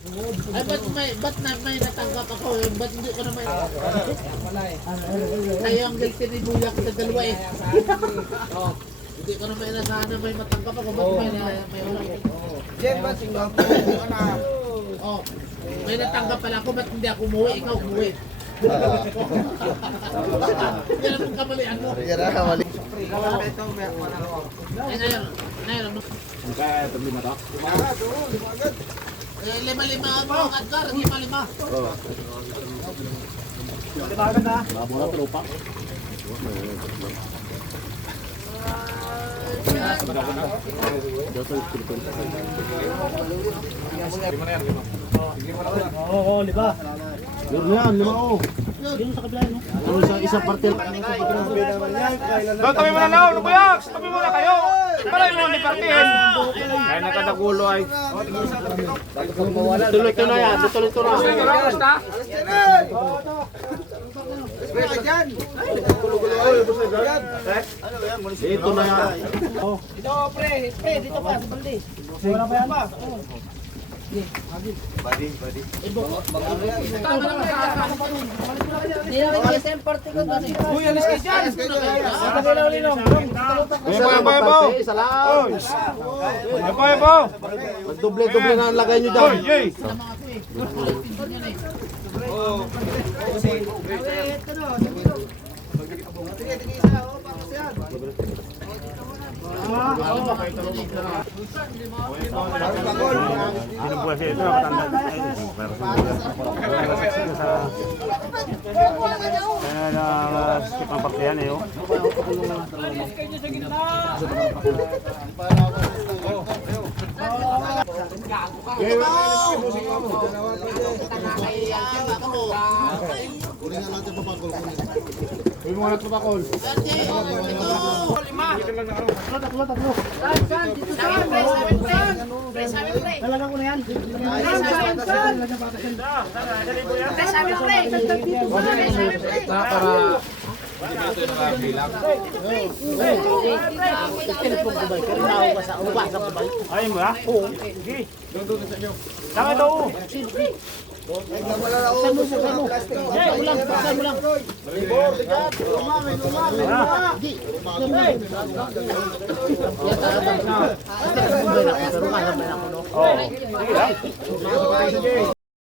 Ay, ba't may natanggap ako? Ba't hindi ko na may... Tayo ang guilty ni Buya ko sa dalawa eh. Oh, hindi ko na may inasahan na may matanggap ako. Ba't may ulang? Jen, ba't Singapore? Ano na? Oh, may natanggap pala ako. Ba't hindi ako umuwi? Ikaw umuwi. Yan ang kamalian mo. Kira kamali. Ito, Ngayon, ano? Kaya problema to? Lima-lima ang Edgar, lima-lima. Babola tropa. Oo, lima. Lima yan, lima o. Yun sa kabila, no? Ano sa isang partil? Doon kami muna na, Lubuyak! Tabi muna kayo! Malay mo, ni partihin! Kaya nagkadagulo ay... Tuloy-tuloy na yan, tuloy-tuloy na. Sige, basta! Dito na yan. Dito, pre, dito pa, sa balde. Wala pa yan ba? Uy, alis kayo dyan! Isa lang. Magdoble-doble na ang lagay nyo dyan. Binubuhay siya ito, nakatanda. Pero kaya na skip ang partihan eh. Huwag mo nga napapakol. Talaga ko na yan. Ayun mo ha? Oo. Sige. Saka ito. Ulang.